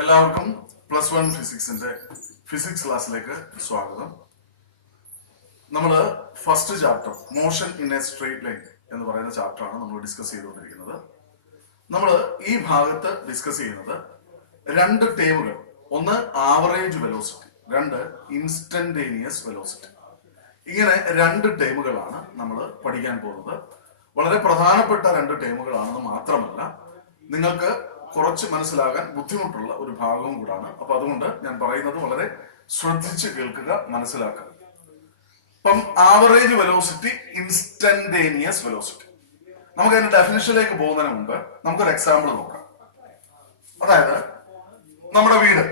എല്ലാവർക്കും +1 ഫിസിക്സിന്റെ ഫിസിക്സ് ക്ലാസ്സിലേക്ക് സ്വാഗതം. നമ്മൾ first chapter motion in A straight line എന്ന് പറയുന്ന ചാപ്റ്ററാണ് നമ്മൾ ഡിസ്കസ് ചെയ്തുകൊണ്ടിരിക്കുന്നത്. നമ്മൾ ഈ ഭാഗത്ത് ഡിസ്കസ് ചെയ്യുന്നത് രണ്ട് ടേമുകൾ, ഒന്ന് ആവറേജ് വെലോസിറ്റി, രണ്ട് ഇൻസ്റ്റന്റേനിയസ് വെലോസിറ്റി. ഇങ്ങനെ രണ്ട് ടേമുകളാണ് നമ്മൾ പഠിക്കാൻ പോകുന്നത്. വളരെ പ്രധാനപ്പെട്ട രണ്ട് ടേമുകളാണെന്ന് മാത്രമല്ല, നിങ്ങൾക്ക് കുറച്ച് മനസ്സിലാകാൻ ബുദ്ധിമുട്ടുള്ള ഒരു ഭാഗവും കൂടാണ്. അപ്പൊ അതുകൊണ്ട് ഞാൻ പറയുന്നത് വളരെ ശ്രദ്ധിച്ച് കേൾക്കുക, മനസ്സിലാക്കുക. അപ്പം ആവറേജ് വെലോസിറ്റി, ഇൻസ്റ്റന്റേനിയസ് വെലോസിറ്റി. നമുക്ക് അതിന്റെ ഡെഫിനിഷനിലേക്ക് പോകുന്നതിന് മുമ്പ് നമുക്കൊരു എക്സാമ്പിൾ നോക്കാം. അതായത് നമ്മുടെ വീട്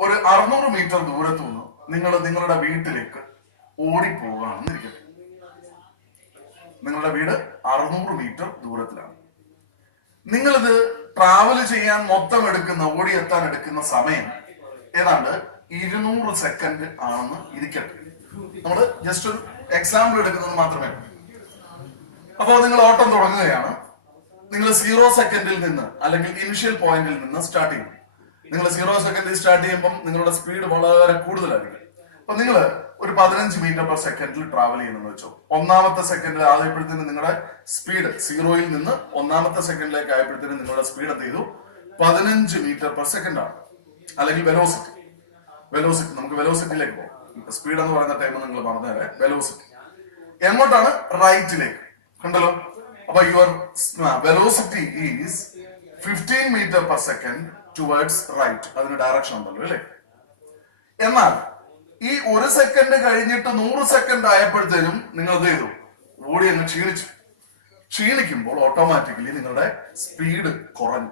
ഒരു 600 മീറ്റർ ദൂരത്തു നിന്ന് നിങ്ങൾ നിങ്ങളുടെ വീട്ടിലേക്ക് ഓടിപ്പോവുകയാണെന്ന് ഇരിക്കട്ടെ. നിങ്ങളുടെ വീട് 600 മീറ്റർ ദൂരത്തിലാണ്. നിങ്ങളിത് ട്രാവൽ ചെയ്യാൻ മൊത്തം ഓടിയെത്താൻ എടുക്കുന്ന സമയം ഏതാണ്ട് 200 സെക്കൻഡ് ആണെന്ന് ഇരിക്കട്ടെ. നമ്മൾ ജസ്റ്റ് ഒരു എക്സാമ്പിൾ എടുക്കുന്നത് മാത്രമേ. അപ്പോൾ നിങ്ങൾ ഓട്ടം തുടങ്ങുകയാണ്. നിങ്ങൾ 0 സെക്കൻഡിൽ നിന്ന് അല്ലെങ്കിൽ ഇനിഷ്യൽ പോയിന്റിൽ നിന്ന് സ്റ്റാർട്ട് ചെയ്യും. നിങ്ങൾ 0 സെക്കൻഡിൽ സ്റ്റാർട്ട് ചെയ്യുമ്പോൾ നിങ്ങളുടെ സ്പീഡ് വളരെ കൂടുതലായിരിക്കും. അപ്പൊ നിങ്ങൾ ഒരു 15 മീറ്റർ പെർ സെക്കൻഡിൽ ട്രാവൽ ചെയ്യുന്നെന്ന് വെച്ചോ. ഒന്നാമത്തെ സെക്കൻഡിൽ ആയപ്പോഴത്തേനും നിങ്ങളുടെ സ്പീഡ് 0-ൽ നിന്ന് ഒന്നാമത്തെ സെക്കൻഡിലേക്ക് ആയപ്പോഴത്തേനും നിങ്ങളുടെ സ്പീഡ് എന്ത് ചെയ്തു? 15 മീറ്റർ പെർ സെക്കൻഡ് ആണ്. അല്ലെങ്കിൽ വെലോസിറ്റി. നമുക്ക് വെലോസിറ്റിയിലേക്ക് പോകും. സ്പീഡ് എന്ന് പറയുന്ന ടൈം നിങ്ങൾ പറഞ്ഞേരെ. വെലോസിറ്റി എങ്ങോട്ടാണ്? റൈറ്റിലേക്ക്. കണ്ടല്ലോ. അപ്പൊ your velocity is 15 metre per second towards right. അതിന് ഡയറക്ഷൻ ഉണ്ടല്ലോ അല്ലെ. എന്നാൽ ഈ 1 സെക്കൻഡ് കഴിഞ്ഞിട്ട് 100 സെക്കൻഡ് ആയപ്പോഴത്തേനും നിങ്ങൾ എന്ത് ചെയ്തു? ഓടി അങ്ങ് ക്ഷീണിക്കുമ്പോൾ ഓട്ടോമാറ്റിക്കലി നിങ്ങളുടെ സ്പീഡ് കുറഞ്ഞു.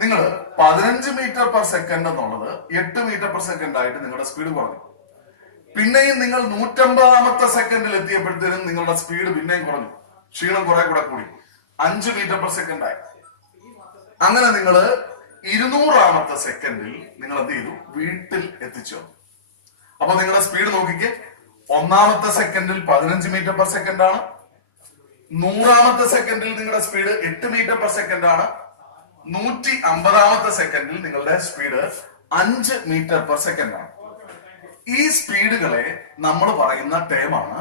നിങ്ങൾ 15 മീറ്റർ പെർ സെക്കൻഡ് എന്നുള്ളത് 8 മീറ്റർ പെർ സെക്കൻഡ് ആയിട്ട് നിങ്ങളുടെ സ്പീഡ് കുറഞ്ഞു. പിന്നെയും നിങ്ങൾ 150 സെക്കൻഡിൽ എത്തിയപ്പോഴത്തേനും നിങ്ങളുടെ സ്പീഡ് പിന്നെയും കുറഞ്ഞു. ക്ഷീണം കുറെ കൂടെ കൂടി 5 മീറ്റർ പെർ സെക്കൻഡ് ആയി. അങ്ങനെ നിങ്ങൾ 200 സെക്കൻഡിൽ നിങ്ങൾ എന്ത് ചെയ്തു? വീട്ടിൽ എത്തിച്ചു. അപ്പൊ നിങ്ങളുടെ സ്പീഡ് നോക്കിക്കേ. ഒന്നാമത്തെ സെക്കൻഡിൽ 15 മീറ്റർ പെർ സെക്കൻഡ് ആണ്. 100 സെക്കൻഡിൽ നിങ്ങളുടെ സ്പീഡ് 8 മീറ്റർ പെർ സെക്കൻഡ് ആണ്. 150 സെക്കൻഡിൽ നിങ്ങളുടെ സ്പീഡ് 5 മീറ്റർ പെർ സെക്കൻഡ് ആണ്. ഈ സ്പീഡുകളെ നമ്മൾ പറയുന്ന ടേമാണ്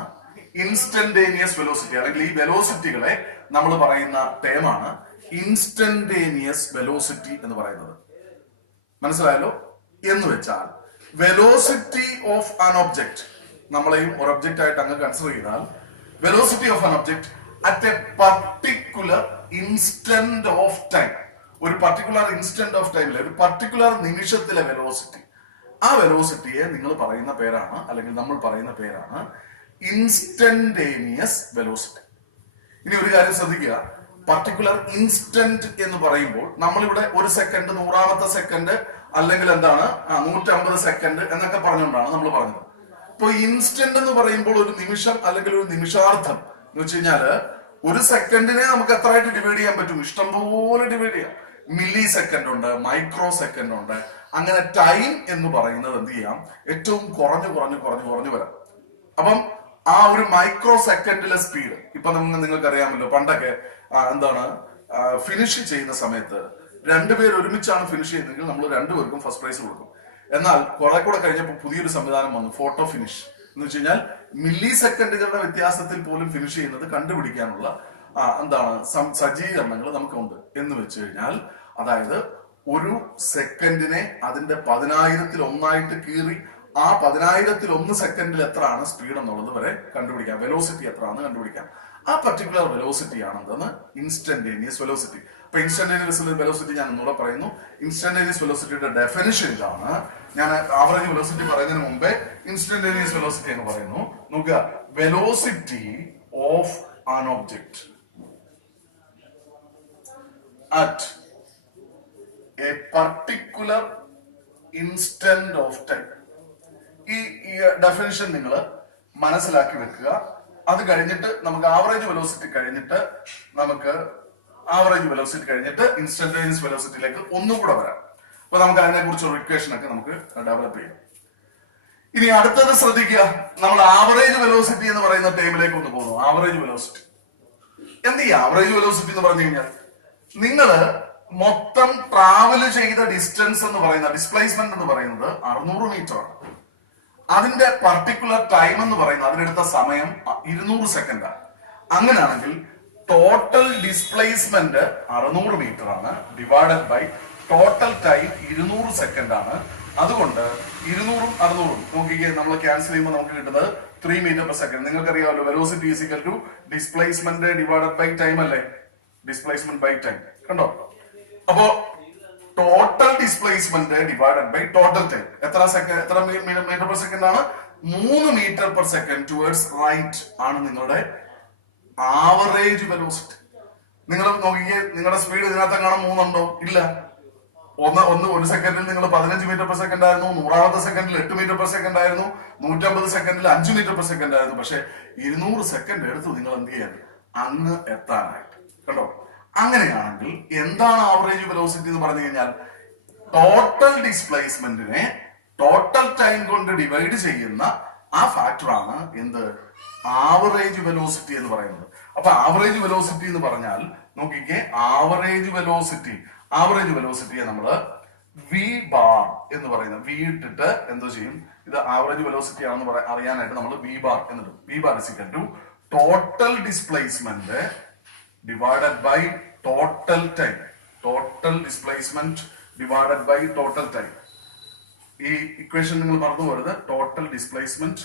ഇൻസ്റ്റന്റേനിയസ് വെലോസിറ്റി. അല്ലെങ്കിൽ ഈ വെലോസിറ്റികളെ നമ്മൾ പറയുന്ന ടേമാണ് ഇൻസ്റ്റന്റേനിയസ് വെലോസിറ്റി എന്ന് പറയുന്നത്. മനസ്സിലായല്ലോ? എന്ന് വെച്ചാൽ വെലോസിറ്റി ഓഫ് ആൻ ഒബ്ജക്ട്, നമ്മളെയും ഒരു ഒബ്ജക്റ്റ് ആയിട്ട് അങ്ങ് കൺസിഡർ ചെയ്താൽ, velocity of an object at A particular instant of time, ഒരു പർട്ടിക്കുലർ ഇൻസ്റ്റന്റ് ഓഫ് ടൈമിലെ ഒരു പർട്ടിക്കുലർ നിമിഷത്തിലെ വെലോസിറ്റി, ആ വെലോസിറ്റിയെ നിങ്ങൾ പറയുന്ന പേരാണ്, അല്ലെങ്കിൽ നമ്മൾ പറയുന്ന പേരാണ് ഇൻസ്റ്റന്റേനിയസ് വെലോസിറ്റി. ഇനി ഒരു കാര്യം ശ്രദ്ധിക്കുക. പർട്ടിക്കുലർ ഇൻസ്റ്റന്റ് എന്ന് പറയുമ്പോൾ നമ്മളിവിടെ 1 സെക്കൻഡ്, 100 സെക്കൻഡ്, അല്ലെങ്കിൽ എന്താണ് 150 സെക്കൻഡ് എന്നൊക്കെ പറഞ്ഞുകൊണ്ടാണ് നമ്മൾ പറഞ്ഞത്. ഇപ്പൊ ഇൻസ്റ്റന്റ് എന്ന് പറയുമ്പോൾ ഒരു നിമിഷം അല്ലെങ്കിൽ ഒരു നിമിഷാർത്ഥം എന്ന് വെച്ച് കഴിഞ്ഞാല് 1 സെക്കൻഡിനെ നമുക്ക് എത്രയായിട്ട് ഡിവൈഡ് ചെയ്യാൻ പറ്റും? ഇഷ്ടംപോലെ ഡിവൈഡ് ചെയ്യാം. മില്ലി സെക്കൻഡ് ഉണ്ട്, മൈക്രോ സെക്കൻഡ് ഉണ്ട്. അങ്ങനെ ടൈം എന്ന് പറയുന്നത് എന്ത് ചെയ്യാം? ഏറ്റവും കുറഞ്ഞു വരാം. അപ്പം ആ ഒരു മൈക്രോ സെക്കൻഡിലെ സ്പീഡ് ഇപ്പൊ നിങ്ങൾക്ക് അറിയാമല്ലോ. പണ്ടൊക്കെ ഫിനിഷ് ചെയ്യുന്ന സമയത്ത് 2 പേര് ഒരുമിച്ചാണ് ഫിനിഷ് ചെയ്യുന്നതെങ്കിൽ നമ്മൾ 2 പേർക്കും ഫസ്റ്റ് പ്രൈസ് കൊടുക്കും. എന്നാൽ കുറെ കൂടെ കഴിഞ്ഞപ്പോൾ പുതിയൊരു സംവിധാനം വന്നു, ഫോട്ടോ ഫിനിഷ് എന്ന് വെച്ച് കഴിഞ്ഞാൽ മില്ലി സെക്കൻഡുകളുടെ വ്യത്യാസത്തിൽ പോലും ഫിനിഷ് ചെയ്യുന്നത് കണ്ടുപിടിക്കാനുള്ള സജ്ജീകരണങ്ങൾ നമുക്കുണ്ട്. എന്ന് വെച്ച് കഴിഞ്ഞാൽ അതായത് ഒരു സെക്കൻഡിനെ അതിന്റെ 10,000-ൽ 1 കീറി ആ 10,000-ൽ 1 സെക്കൻഡിൽ എത്രയാണ് സ്പീഡ് എന്നുള്ളത് വരെ കണ്ടുപിടിക്കാം. വെലോസിറ്റി എത്രയാണെന്ന് കണ്ടുപിടിക്കാം. ആ പർട്ടിക്കുലർ വെലോസിറ്റി ആണെന്തെന്ന് ഇൻസ്റ്റന്റേനിയസ് വെലോസിറ്റി. അപ്പൊ ഇൻസ്റ്റന്റേനിയസ് വെലോസിറ്റി ഞാൻ ഒന്നുകൂടെ പറയുന്നു. ഇൻസ്റ്റന്റേനിയസ് വെലോസിറ്റിയുടെ ഡെഫിനിഷൻ ഇതാണ്. ഞാൻ ആവറേജ് വെലോസിറ്റി പറയുന്നതിന് മുമ്പേ ഇൻസ്റ്റന്റേനിയസ് വെലോസിറ്റി എന്ന് പറയുന്നു. നോക്കുക, velocity of an object at A particular instant of time. ഈ ഡെഫിനിഷൻ നിങ്ങൾ മനസ്സിലാക്കി വെക്കുക. അത് കഴിഞ്ഞിട്ട് നമുക്ക് ആവറേജ് വെലോസിറ്റി കഴിഞ്ഞിട്ട് ഇൻസ്റ്റന്റേനിയസ് വെലോസിറ്റിയിലേക്ക് ഒന്നുകൂടെ വരാം. അപ്പൊ നമുക്ക് അതിനെ കുറിച്ചുള്ള ഇക്വേഷൻ ഒക്കെ നമുക്ക് ഡെവലപ്പ് ചെയ്യാം. ഇനി അടുത്തത് ശ്രദ്ധിക്കുക. നമ്മൾ ആവറേജ് വെലോസിറ്റി എന്ന് പറയുന്ന ടൈമിലേക്ക് ഒന്ന് പോകുന്നു. ആവറേജ് വെലോസിറ്റി എന്ത്? ഈ ആവറേജ് വെലോസിറ്റി എന്ന് പറഞ്ഞു കഴിഞ്ഞാൽ നിങ്ങള് മൊത്തം ട്രാവൽ ചെയ്ത ഡിസ്റ്റൻസ് എന്ന് പറയുന്ന ഡിസ്പ്ലേസ്മെന്റ് എന്ന് പറയുന്നത് 600 മീറ്റർ ആണ്. അതിന്റെ പർട്ടിക്കുലർ ടൈം എന്ന് പറയുന്നത് അതിനെടുത്ത സമയം 200 സെക്കൻഡാണ്. അങ്ങനെയാണെങ്കിൽ ടോട്ടൽ ഡിസ്പ്ലേസ്മെന്റ് 600 മീറ്റർ ആണ് divided by total time 200 second ആണ്. അതുകൊണ്ട് 200ഉം 600ഉം നോക്കിക്കേ, നമ്മൾ ക്യാൻസൽ ചെയ്യുമ്പോൾ നമുക്ക് കിട്ടുന്നത് 3 മീറ്റർ പെർ സെക്കൻഡ്. നിങ്ങൾക്കറിയാമല്ലോ velocity is equal to displacement divided by time അല്ലേ, ഡിസ്പ്ലേസ്മെന്റ് ബൈ ടൈം. കണ്ടോ? അപ്പോ total displacement divided by total time എത്ര മീറ്റർ പെർ സെക്കൻഡ് ആണ്? 3 metre per second towards right ആണ് നിങ്ങളുടെ ആവറേജ് വെലോസിറ്റി. നിങ്ങൾ നോക്കിക്കേ, നിങ്ങളുടെ സ്പീഡ് ഇതിനകത്ത് കാണാൻ 3 ഉണ്ടോ? ഇല്ല. ഒരു സെക്കൻഡിൽ നിങ്ങൾ 15 മീറ്റർ പെർ സെക്കൻഡ് ആയിരുന്നു, 100ാമത്തെ സെക്കൻഡിൽ 8 മീറ്റർ പെർ സെക്കൻഡ് ആയിരുന്നു, 150 സെക്കൻഡിൽ 5 മീറ്റർ പെർ സെക്കൻഡ് ആയിരുന്നു. പക്ഷെ 200 സെക്കൻഡ് എടുത്തു നിങ്ങൾ എന്ത് ചെയ്യാൻ അങ്ങ് എത്താനായിട്ട്. കണ്ടോ? അങ്ങനെയാണെങ്കിൽ എന്താണ് ആവറേജ് വെലോസിറ്റി എന്ന് പറഞ്ഞു കഴിഞ്ഞാൽ ടോട്ടൽ ഡിസ്പ്ലേസ്മെന്റിനെ ടോട്ടൽ ടൈം കൊണ്ട് ഡിവൈഡ് ചെയ്യുന്ന ആ ഫാക്ടറാണ് എന്ത്, ആവറേജ് വെലോസിറ്റി എന്ന് പറയുന്നത്. അപ്പൊ ആവറേജ് വെലോസിറ്റി എന്ന് പറഞ്ഞാൽ നോക്കിക്കേ, ആവറേജ് വെലോസിറ്റിയെ നമ്മള് വി ബാർ എന്ന് പറയുന്നത്, വി ഇട്ടിട്ട് എന്തോ ചെയ്യും, ഇത് ആവറേജ് വെലോസിറ്റി ആണെന്ന് അറിയാനായിട്ട് നമ്മൾ വി ബാർ എന്നിടും. V bar is equal to total displacement divided by total time. Total displacement divided by total time. ഈ ഇക്വേഷൻ നിങ്ങൾ മറന്നു പോരുത്. Total displacement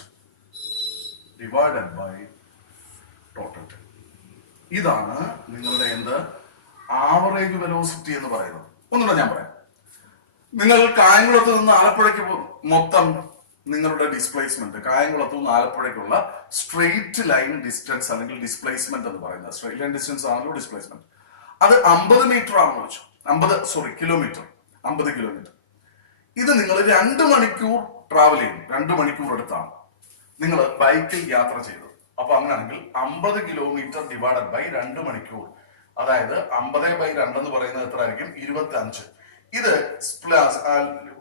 divided by total time. ഇതാണ് നിങ്ങളുടെ എന്ത്, ആവറേജ് വെലോസിറ്റി എന്ന് പറയുന്നത്. ഒന്നുകൂടെ ഞാൻ പറയാം. നിങ്ങൾ കായംകുളത്ത് നിന്ന് ആലപ്പുഴയ്ക്ക് മൊത്തം നിങ്ങളുടെ ഡിസ്പ്ലേസ്മെന്റ്, കായംകുളത്ത് നിന്ന് ആലപ്പുഴയ്ക്കുള്ള സ്ട്രെയിറ്റ് ലൈൻ ഡിസ്റ്റൻസ് അല്ലെങ്കിൽ ഡിസ്പ്ലേസ്മെന്റ് എന്ന് പറയുന്നത്, സ്ട്രെയിറ്റ് ലൈൻ ഡിസ്റ്റൻസ് ആണല്ലോ ഡിസ്പ്ലേസ്മെന്റ്, അത് 50 മീറ്റർ ആണെന്ന് വെച്ചു. കിലോമീറ്റർ. 50 കിലോമീറ്റർ. ഇത് നിങ്ങൾ 2 മണിക്കൂർ ട്രാവൽ ചെയ്യും. 2 മണിക്കൂർ എടുത്താണ് നിങ്ങൾ ബൈക്കിൽ യാത്ര ചെയ്തത്. അപ്പൊ അങ്ങനെയാണെങ്കിൽ 50 കിലോമീറ്റർ ഡിവൈഡഡ് ബൈ 2 മണിക്കൂർ, അതായത് 50/2 എന്ന് പറയുന്നത് എത്ര ആയിരിക്കും? 25. ഇത്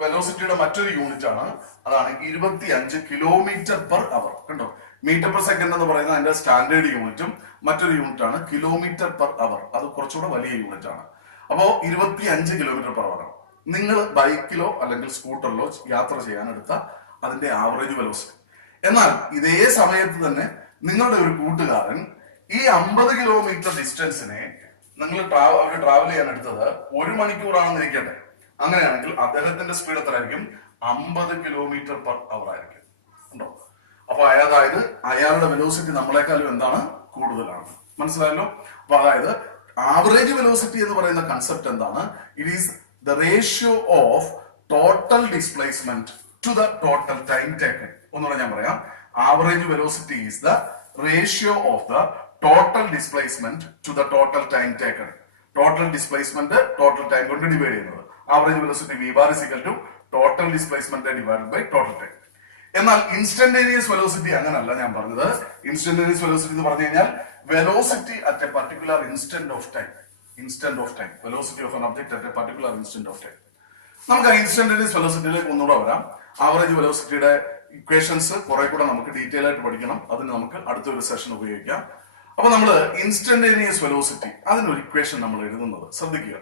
വെലോസിറ്റിയുടെ മറ്റൊരു യൂണിറ്റ് ആണ്, അതാണ് 25 കിലോമീറ്റർ പെർ അവർ. കണ്ടോ? മീറ്റർ പെർ സെക്കൻഡ് എന്ന് പറയുന്നത് അതിന്റെ സ്റ്റാൻഡേർഡ് യൂണിറ്റും മറ്റൊരു യൂണിറ്റ് ആണ് കിലോമീറ്റർ പെർ അവർ. അത് കുറച്ചുകൂടെ വലിയ യൂണിറ്റ് ആണ്. അപ്പോ 25 കിലോമീറ്റർ പെർ അവർ നിങ്ങൾ ബൈക്കിലോ അല്ലെങ്കിൽ സ്കൂട്ടറിലോ യാത്ര ചെയ്യാൻ എടുത്ത അതിന്റെ ആവറേജ് വെലോസിറ്റി. എന്നാൽ ഇതേ സമയത്ത് തന്നെ നിങ്ങളുടെ ഒരു കൂട്ടുകാരൻ ഈ 50 കിലോമീറ്റർ ഡിസ്റ്റൻസിനെ നിങ്ങൾ ട്രാവൽ ചെയ്യാൻ എടുത്തത് 1 മണിക്കൂറാണെന്ന് ഇരിക്കട്ടെ. അങ്ങനെയാണെങ്കിൽ അദ്ദേഹത്തിന്റെ സ്പീഡ് എത്ര ആയിരിക്കും? 50 കിലോമീറ്റർ പെർ അവർ ആയിരിക്കും. ഉണ്ടോ? അപ്പൊ അതായത് അയാളുടെ വെലോസിറ്റി നമ്മളെക്കാളും എന്താണ്, കൂടുതലാണ്. മനസ്സിലായല്ലോ? അപ്പൊ അതായത് ആവറേജ് വെലോസിറ്റി എന്ന് പറയുന്ന കൺസെപ്റ്റ് എന്താണ്? It is the ratio of total displacement to the total time taken. ഒന്നുകൂടെ ഞാൻ പറയാം. Average velocity is the ratio of the total displacement to the total time taken. Total displacement total time കൊണ്ട് divide ചെയ്യുന്നത്. Average velocity v bar is equal to total displacement divided by total time. എന്നാൽ instantaneous velocity അങ്ങനല്ല ഞാൻ പറഞ്ഞത്. Instantaneous velocity എന്ന് പറഞ്ഞു കഴിഞ്ഞാൽ velocity at A particular instant of time. Velocity of an object at a particular instant of time. നമുക്ക് instantaneous വെലോസിറ്റിയിലേക്ക് ഒന്നുകൂടെ വരാം. ആവറേജ് വെലോസിറ്റിയുടെ ഇക്വേഷൻസ് കുറെ കൂടെ നമുക്ക് ഡീറ്റെയിൽ ആയിട്ട് പഠിക്കണം. അതിന് നമുക്ക് അടുത്തൊരു സെഷൻ ഉപയോഗിക്കാം. അപ്പൊ നമ്മൾ ഇൻസ്റ്റന്റേനിയസ് വെലോസിറ്റി, അതിനൊരു ഇക്വേഷൻ നമ്മൾ എഴുതുന്നത് ശ്രദ്ധിക്കുക.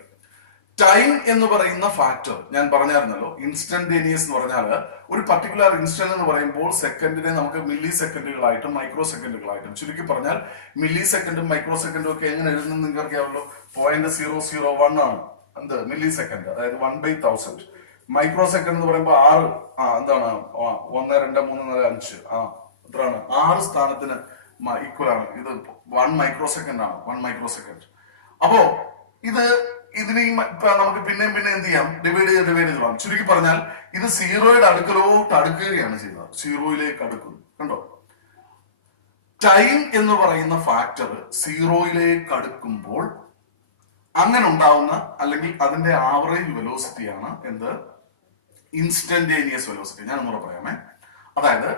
ടൈം എന്ന് പറയുന്ന ഫാക്ടർ ഞാൻ പറഞ്ഞായിരുന്നല്ലോ. ഇൻസ്റ്റന്റേനിയസ് എന്ന് പറഞ്ഞാൽ ഒരു പർട്ടിക്കുലർ ഇൻസ്റ്റന്റ് എന്ന് പറയുമ്പോൾ സെക്കൻഡിനെ നമുക്ക് മില്ലി സെക്കൻഡുകളായിട്ടും മൈക്രോ സെക്കൻഡുകളായിട്ടും, ചുരുക്കി പറഞ്ഞാൽ മില്ലി സെക്കൻഡും മൈക്രോ സെക്കൻഡും ഒക്കെ എങ്ങനെ എഴുതുന്നത് നിങ്ങൾക്ക് അറിയാമല്ലോ. 0.001 ആണ് എന്ത്, മില്ലി സെക്കൻഡ്, അതായത് 1/1000. മൈക്രോ സെക്കൻഡ് എന്ന് പറയുമ്പോൾ 6 എന്താണ് 1 2 3 4 5 എത്രയാണ് 6 സ്ഥാനത്തിന് ഈക്വൽ ആണ്. ഇത് 1 മൈക്രോ സെക്കൻഡ് ആണ്. 1 മൈക്രോ സെക്കൻഡ്. അപ്പോ ഇതിനെ നമുക്ക് പിന്നെയും എന്ത് ചെയ്യാം, ഡിവൈഡ് ചെയ്ത് കാണാം. ചുരുക്കി പറഞ്ഞാൽ ഇത് 0യുടെ അടുക്കലോട്ട് അടുക്കുകയാണ് ചെയ്തത്. 0യിലേക്ക് അടുക്കുന്നു. കണ്ടോ? ടൈം എന്ന് പറയുന്ന ഫാക്ടർ 0യിലേക്ക് അടുക്കുമ്പോൾ അങ്ങനെ ഉണ്ടാവുന്ന അല്ലെങ്കിൽ അതിന്റെ ആവറേജ് വെലോസിറ്റിയാണ് എന്ത്, ഇൻസ്റ്റന്റേനിയസ് വെലോസിറ്റി. ഞാൻ ഒന്നുകൂടെ പറയാമേ. അതായത്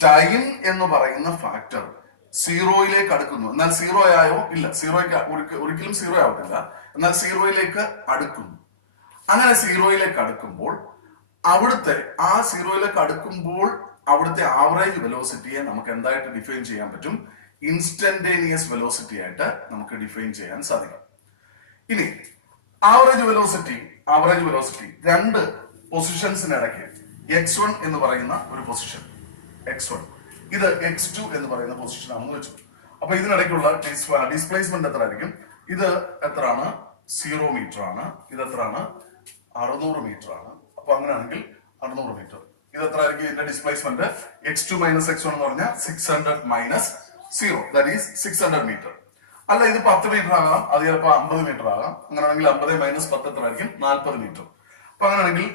ടൈം എന്ന് പറയുന്ന ഫാക്ടർ 0യിലേക്ക് അടുക്കുന്നു. എന്നാൽ 0 ആയോ? ഇല്ല. 0യ്ക്ക് ഒരിക്കലും 0 ആവത്തില്ല. എന്നാൽ 0യിലേക്ക് അടുക്കുന്നു. അങ്ങനെ 0യിലേക്ക് അടുക്കുമ്പോൾ അവിടുത്തെ 0യിലേക്ക് അടുക്കുമ്പോൾ അവിടുത്തെ ആവറേജ് വെലോസിറ്റിയെ നമുക്ക് എന്തായിട്ട് ഡിഫൈൻ ചെയ്യാൻ പറ്റും? ഇൻസ്റ്റന്റേനിയസ് വെലോസിറ്റി ആയിട്ട് നമുക്ക് ഡിഫൈൻ ചെയ്യാൻ സാധിക്കും. ഇനി ആവറേജ് വെലോസിറ്റി രണ്ട് പൊസിഷൻസിനിടയ്ക്ക് x1 എന്ന് പറയുന്ന ഒരു പൊസിഷൻ, x1 ഇത് x2 എന്ന് പറയുന്ന പൊസിഷൻ ആണെന്ന് വെച്ചു. അപ്പൊ ഇതിനിടയ്ക്കുള്ള ഡിസ്പ്ലേസ്മെന്റ് എത്ര ആയിരിക്കും? ഇത് എത്രയാണ്? 0 മീറ്റർ ആണ്. ഇത് എത്രയാണ്? 600 മീറ്റർ ആണ്. അപ്പൊ അങ്ങനെയാണെങ്കിൽ 600 മീറ്റർ. ഇത് എത്ര ആയിരിക്കും? ഇതിന്റെ ഡിസ്പ്ലേസ്മെന്റ് x2 മൈനസ് x1 എന്ന് പറഞ്ഞാൽ 600 മൈനസ് 0, ദാറ്റ് ഈസ് 600 മീറ്റർ. അല്ല, ഇത് 10 മീറ്റർ ആകാം, അത് ചിലപ്പോൾ 50 മീറ്റർ ആകാം. അങ്ങനെയാണെങ്കിൽ 50 മൈനസ് 10 എത്ര ആയിരിക്കും? 40 മീറ്റർ. അപ്പൊ അങ്ങനെയാണെങ്കിൽ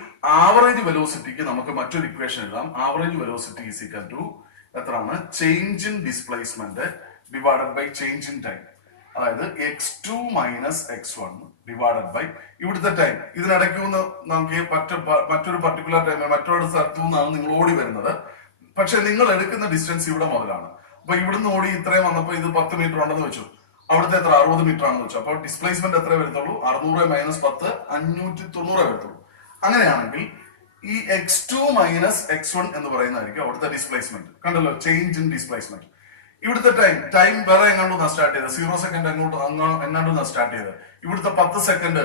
ആവറേജ് വെലോസിറ്റിക്ക് നമുക്ക് മറ്റൊരു ഇക്വേഷൻ എഴുതാം. Average velocity is equal to എത്രയാണ്? Change in displacement divided by change in time. അതായത് x2 minus x1 divided by ഇവിടുത്തെ ടൈം. ഇതിനിടയ്ക്ക് നമുക്ക് മറ്റൊരു പർട്ടിക്കുലർ ടൈം മറ്റൊരു സ്ഥലത്തു നിന്നാണ് നിങ്ങൾ ഓടി വരുന്നത്. പക്ഷെ നിങ്ങൾ എടുക്കുന്ന ഡിസ്റ്റൻസ് ഇവിടെ മുതലാണ്. അപ്പൊ ഇവിടുന്ന് ഓടി ഇത്രയും വന്നപ്പോ ഇത് 10 മീറ്റർ ഉണ്ടെന്ന് വെച്ചു. അവിടുത്തെ എത്ര? 60 മീറ്റർ ആണെന്ന് വെച്ചു. അപ്പൊ ഡിസ്പ്ലേസ്മെന്റ് എത്ര വരത്തുള്ളൂ? 600 മൈനസ് 10 590 വരത്തുള്ളൂ. അങ്ങനെയാണെങ്കിൽ ഈ x2 മൈനസ് x1 എന്ന് പറയുന്നതായിരിക്കും അവിടുത്തെ ഡിസ്പ്ലേസ്മെന്റ്. കണ്ടല്ലോ, ചേഞ്ച് ഇൻ ഡിസ്പ്ലേസ്മെന്റ്. ഇവിടുത്തെ ടൈം വേറെ എങ്ങാണ്ടൊന്നാ സ്റ്റാർട്ട് ചെയ്തത്, 0 സെക്കൻഡ് എങ്ങാണ്ടൊന്നാ സ്റ്റാർട്ട് ചെയ്തത്. ഇവിടുത്തെ 10 സെക്കൻഡ്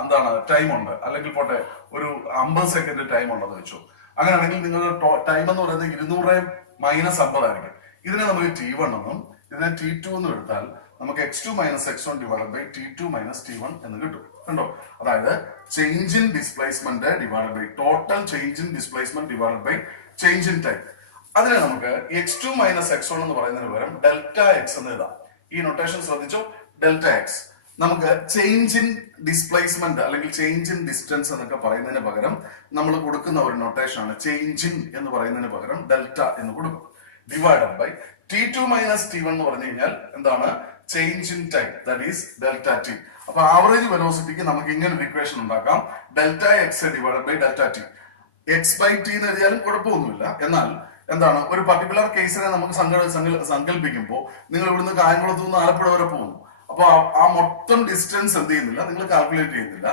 എന്താണ് ടൈം ഉണ്ട്, അല്ലെങ്കിൽ പോട്ടെ ഒരു 50 സെക്കൻഡ് ടൈം ഉണ്ടെന്ന് വെച്ചു. അങ്ങനെയാണെങ്കിൽ നിങ്ങളുടെ ടൈം എന്ന് പറയുന്നത് 200 മൈനസ് 50 ആയിരിക്കും. ഇതിനെ നമുക്ക് T1 എന്നും ഇതിനെ T2 എന്നും എടുത്താൽ നമുക്ക് x2 minus x1 divide by T2 minus T1 എന്ന് കിട്ടും. കണ്ടോ? അതായത് change in displacement divide by total change in displacement divide by change in time. അതിനെ നമുക്ക് x2 മൈനസ് x1 എന്ന് പറയുന്നതിന് പകരം ഡെൽറ്റ എക്സ് എന്ന് എഴുതാം. ഈ നൊട്ടേഷൻ ശ്രദ്ധിച്ചോ, ഡെൽറ്റ എക്സ്. നമുക്ക് ചേഞ്ച് ഇൻ ഡിസ്പ്ലേസ്മെന്റ് അല്ലെങ്കിൽ ചേഞ്ച് ഇൻ ഡിസ്റ്റൻസ് എന്നൊക്കെ പറയുന്നതിന് പകരം നമ്മൾ കൊടുക്കുന്ന ഒരു നൊട്ടേഷൻ ആണ് ചേഞ്ച് ഇൻ എന്ന് പറയുന്നതിന് പകരം ഡെൽറ്റ എന്ന് കൊടുക്കും. Divided by T2 minus T1 എന്ന് പറഞ്ഞു കഴിഞ്ഞാൽ എന്താണ്? Change in time, that is delta T. അപ്പൊ ആവറേജ് വെലോസിറ്റിക്ക് നമുക്ക് ഇങ്ങനെ ഒരു ഇക്വേഷൻ ഉണ്ടാക്കാം. Delta X divided by delta T. X by T എന്ന് എഴുതിയാലും കുഴപ്പമൊന്നുമില്ല. എന്നാൽ എന്താണ്, ഒരു പർട്ടിക്കുലർ കേസിനെ നമുക്ക് സങ്കല്പിക്കുമ്പോൾ നിങ്ങൾ ഇവിടുന്ന് കായംകുളത്ത് നിന്ന് ആലപ്പുഴ വരെ പോകുന്നു. അപ്പൊ ആ മൊത്തം ഡിസ്റ്റൻസ് എന്ത് ചെയ്യുന്നില്ല, നിങ്ങൾ കാൽക്കുലേറ്റ് ചെയ്യുന്നില്ല.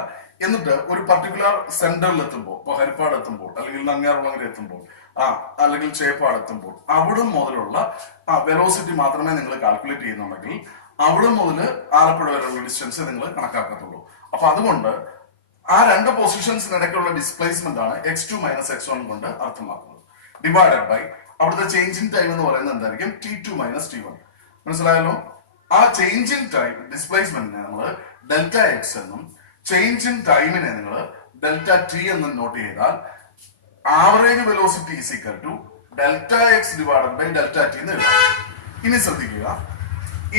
എന്നിട്ട് ഒരു പർട്ടിക്കുലർ സെന്ററിൽ എത്തുമ്പോൾ, ഇപ്പൊ ഹരിപ്പാട് എത്തുമ്പോൾ, അല്ലെങ്കിൽ നങ്ങ്യാർകുളങ്ങര എത്തുമ്പോൾ, അല്ലെങ്കിൽ ചേപ്പാട് എത്തുമ്പോൾ, അവിടെ മുതലുള്ള വെലോസിറ്റി മാത്രമേ നിങ്ങൾ കാൽക്കുലേറ്റ് ചെയ്യുന്നുണ്ടെങ്കിൽ അവിടെ മുതൽ ആലപ്പുഴ വരെയുള്ള ഡിസ്റ്റൻസ് നിങ്ങൾ കണക്കാക്കത്തുള്ളൂ. അപ്പൊ അതുകൊണ്ട് ആ രണ്ട് പൊസിഷൻസിനിടയ്ക്കുള്ള ഡിസ്പ്ലേസ്മെന്റ് ആണ് x2 മൈനസ് x1 കൊണ്ട് അർത്ഥമാക്കുന്നത്. ഡിവൈഡഡ് ബൈ അവിടുത്തെ ചേഞ്ച് ഇൻ ടൈം എന്ന് പറയുന്നത് എന്തായിരിക്കും? T2 minus T1. മനസ്സിലായല്ലോ? ആ ചേഞ്ച് ഇൻ ടൈം ഡിസ്പ്ലേസ്മെന്റിനെ നമ്മൾ ഡെൽറ്റ എക്സ് എന്നും ചേഞ്ച് ഇൻ ടൈമിനെ നിങ്ങൾ ഡെൽറ്റ ടി എന്നും നോട്ട് ചെയ്താൽ average velocity is equal to delta X divided by delta T എന്ന് എഴുതാം. ഇനി ശ്രദ്ധിക്കുക,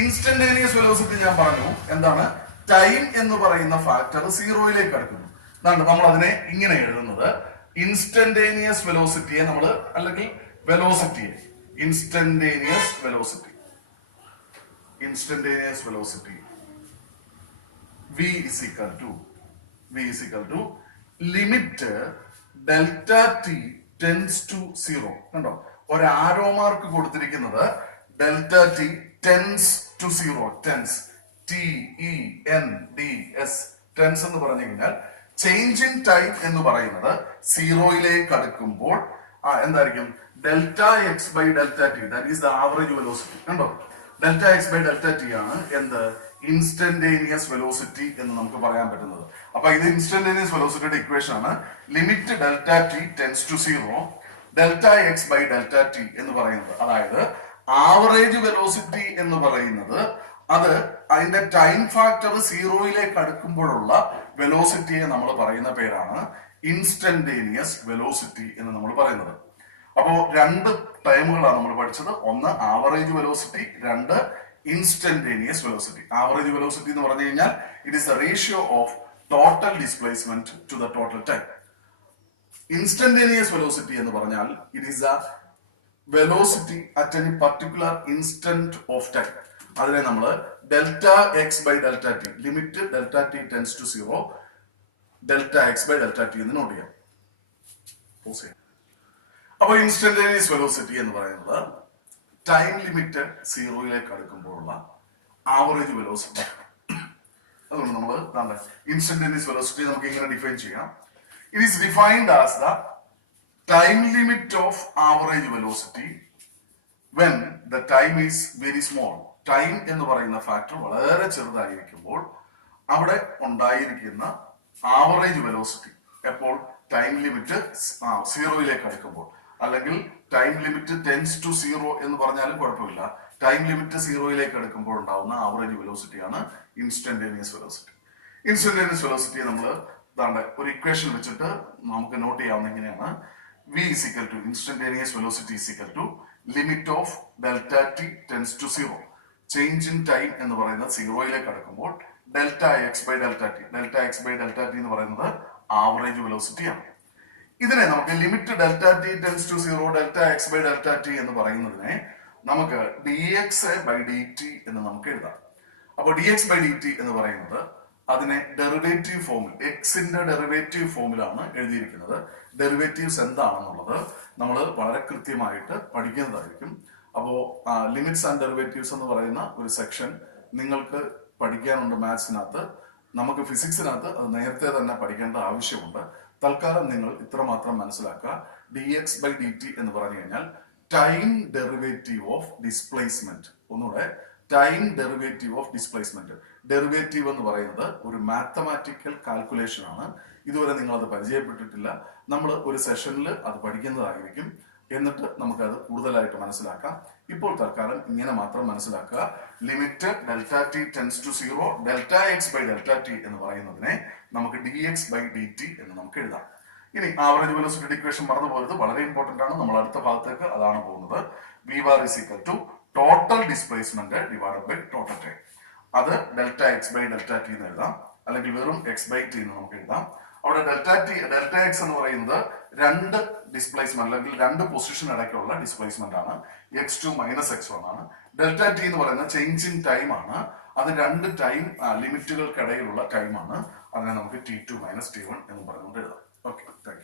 ഇൻസ്റ്റന്റേനിയസ് വെലോസിറ്റി ഞാൻ പറഞ്ഞു എന്താണ്? ടൈം എന്ന് പറയുന്ന ഫാക്ടർ 0യിലേക്ക് അടുക്കുന്നു. നമ്മൾ അതിനെ ഇങ്ങനെ എഴുതുന്നത് ഇൻസ്റ്റന്റേനിയസ് വെലോസിറ്റിയെ നമ്മൾ, അല്ലെങ്കിൽ വെലോസിറ്റിയെ instantaneous velocity v is equal to limit delta T tends to 0. കണ്ടോ? ഒരു ആരോ മാർക്ക് കൊടുത്തിരിക്കുന്നത് delta T tends to 0. Tense TENDS tense എന്ന് പറഞ്ഞു കഴിഞ്ഞാൽ ചേഞ്ച് ഇൻ ടൈം എന്ന് പറയുന്നത് 0യിലേക്ക് അടുക്കുമ്പോൾ എന്തായിരിക്കും? Delta X by delta T, that is the average velocity. കണ്ടോ? Delta X by delta T ആണ് എന്ത്? ഇൻസ്റ്റന്റേനിയസ് വെലോസിറ്റി എന്ന് നമുക്ക് പറയാൻ പറ്റുന്നത്. അപ്പൊ ഇത് ഇൻസ്റ്റന്റേനിയസ് വെലോസിറ്റിയുടെ ഇക്വേഷൻ ആണ്. Limit delta T tends to 0 delta X by delta T എന്ന് പറയുന്നത്. അതായത് ആവറേജ് വെലോസിറ്റി എന്ന് പറയുന്നത് അത് അതിന്റെ ടൈം ഫാക്ടർ 0യിലേക്ക് അടുക്കുമ്പോഴുള്ള വെലോസിറ്റിയെ നമ്മൾ പറയുന്ന പേരാണ് ഇൻസ്റ്റന്റേനിയസ് വെലോസിറ്റി എന്ന് നമ്മൾ പറയുന്നത്. അപ്പോ രണ്ട് ടൈമുകളാണ് നമ്മൾ പഠിച്ചത്. ഒന്ന് ആവറേജ് വെലോസിറ്റി, രണ്ട് ഇൻസ്റ്റന്റേനിയസ് വെലോസിറ്റി. ആവറേജ് വെലോസിറ്റി എന്ന് പറഞ്ഞു കഴിഞ്ഞാൽ it is the ratio of total displacement to the total time. Instantaneous velocity എന്ന് പറഞ്ഞാൽ it is the velocity at any particular instant of time. അതിനെ നമ്മൾ delta X by delta T, limit delta T tends to 0 delta X by delta T എന്ന് note ചെയ്യാം. അപ്പൊ instantaneous velocity എന്ന് പറയുന്നത് time limit 0യിലേക്ക് അടുക്കുമ്പോഴുള്ള ആവറേജ് വെലോസിറ്റി. അതുകൊണ്ട് നമ്മൾ ഇൻസ്റ്റന്റേനിയസ് വെലോസിറ്റി നമുക്ക് ഇങ്ങനെ ഡിഫൈൻ ചെയ്യാം. It is defined as the time limit of average velocity when the time is very small. Time എന്ന് പറയുന്ന ഫാക്ടർ വളരെ ചെറുതായിരിക്കുമ്പോൾ അവിടെ ഉണ്ടായിരിക്കുന്ന ആവറേജ് വെലോസിറ്റി എപ്പോൾ ടൈം ലിമിറ്റ് സീറോയിലേക്ക് അടുക്കുമ്പോൾ, അല്ലെങ്കിൽ time limit tends to zero എന്ന് പറഞ്ഞാലും കുഴപ്പമില്ല, ടൈം ലിമിറ്റ് സീറോയിലേക്ക് അടുക്കുമ്പോൾ ഉണ്ടാവുന്ന ആവറേജ് വെലോസിറ്റിയാണ് ഇൻസ്റ്റന്റേനിയസ് വെലോസിറ്റി. ഇൻസ്റ്റന്റേനിയസ് വെലോസിറ്റി നമ്മൾ ഒരു ഇക്വേഷൻ വെച്ചിട്ട് നമുക്ക് നോട്ട് ചെയ്യാവുന്ന എങ്ങനെയാണ്, v is equal to instantaneous velocity is equal to limit of delta t tends to zero. Change in time എന്ന് പറയുന്നത് സീറോയിലേക്ക് അടുക്കുമ്പോൾ delta X by delta T, delta X by delta T എന്ന് പറയുന്നത് ആവറേജ് വെലോസിറ്റി ആണ്. ഇതിനെ നമുക്ക് limit delta T tends to zero delta X by delta T എന്ന് പറയുന്നതിനെ നമുക്ക് D X by D T എന്ന് നമുക്ക് എഴുതാം. അപ്പൊ D X by D T എന്ന് പറയുന്നത് അതിനെ ഡെറിവേറ്റീവ് ഫോമിൽ, എക്സിന്റെ ഡെറിവേറ്റീവ് ഫോമിലാണ് എഴുതിയിരിക്കുന്നത്. ഡെറിവേറ്റീവ്സ് എന്താണെന്നുള്ളത് നമ്മൾ വളരെ കൃത്യമായിട്ട് പഠിക്കുന്നതായിരിക്കും. അപ്പോ ലിമിറ്റ്സ് ആൻഡ് ഡെറിവേറ്റീവ്സ് എന്ന് പറയുന്ന ഒരു സെക്ഷൻ നിങ്ങൾക്ക് പഠിക്കാനുണ്ട് മാത്സിനകത്ത്. നമുക്ക് ഫിസിക്സിനകത്ത് അത് നേരത്തെ തന്നെ പഠിക്കേണ്ട ആവശ്യമുണ്ട്. തൽക്കാലം നിങ്ങൾ ഇത്രമാത്രം മനസ്സിലാക്കുക, D X by D T എന്ന് പറഞ്ഞു കഴിഞ്ഞാൽ ടൈം ഡെറിവേറ്റീവ് ഓഫ് ഡിസ്പ്ലേസ്മെന്റ്. ഒന്നുകൂടെ, time derivative of displacement. Derivative എന്ന് പറയുന്നത് ഒരു മാത്തമാറ്റിക്കൽ കാൽക്കുലേഷൻ ആണ്. ഇതുവരെ നിങ്ങൾ അത് പരിചയപ്പെട്ടിട്ടില്ല. നമ്മൾ ഒരു സെഷനിൽ അത് പഠിക്കുന്നതായിരിക്കും. എന്നിട്ട് നമുക്കത് കൂടുതലായിട്ട് മനസ്സിലാക്കാം. ഇപ്പോൾ തൽക്കാലം ഇങ്ങനെ മാത്രം മനസ്സിലാക്കുക, limit delta T tends to zero delta X by delta T എന്ന് പറയുന്നതിനെ നമുക്ക് D X by D T എന്ന് നമുക്ക് എഴുതാം. ഇനി ആവറേജ് വെലോസിറ്റി ഇക്വേഷൻ മറന്നു പോയത് വളരെ ഇമ്പോർട്ടന്റ് ആണ്. നമ്മൾ അടുത്ത ഭാഗത്തേക്ക് അതാണ് പോകുന്നത്. V bar is equal to total displacement divided by total time. അത് delta X by delta T എന്ന് എഴുതാം, അല്ലെങ്കിൽ വെറും എക്സ് ബൈ ടി എന്ന് നമുക്ക് എഴുതാം. അവിടെ ഡെൽറ്റ എക്സ് എന്ന് പറയുന്നത് രണ്ട് ഡിസ്പ്ലേസ്മെന്റ് അല്ലെങ്കിൽ രണ്ട് പൊസിഷൻ ഇടയ്ക്കുള്ള ഡിസ്പ്ലേസ്മെന്റ് ആണ്. x2 മൈനസ് x1 ആണ്. ഡെൽറ്റ ടി എന്ന് പറയുന്നത് ചേഞ്ച് ഇൻ ടൈം ആണ്. അത് രണ്ട് ടൈം ലിമിറ്റുകൾക്കിടയിലുള്ള ടൈമാണ്. അതിനെ നമുക്ക് T2 മൈനസ് T1 എന്ന് പറഞ്ഞുകൊണ്ട് എഴുതാം. Okay, thank you.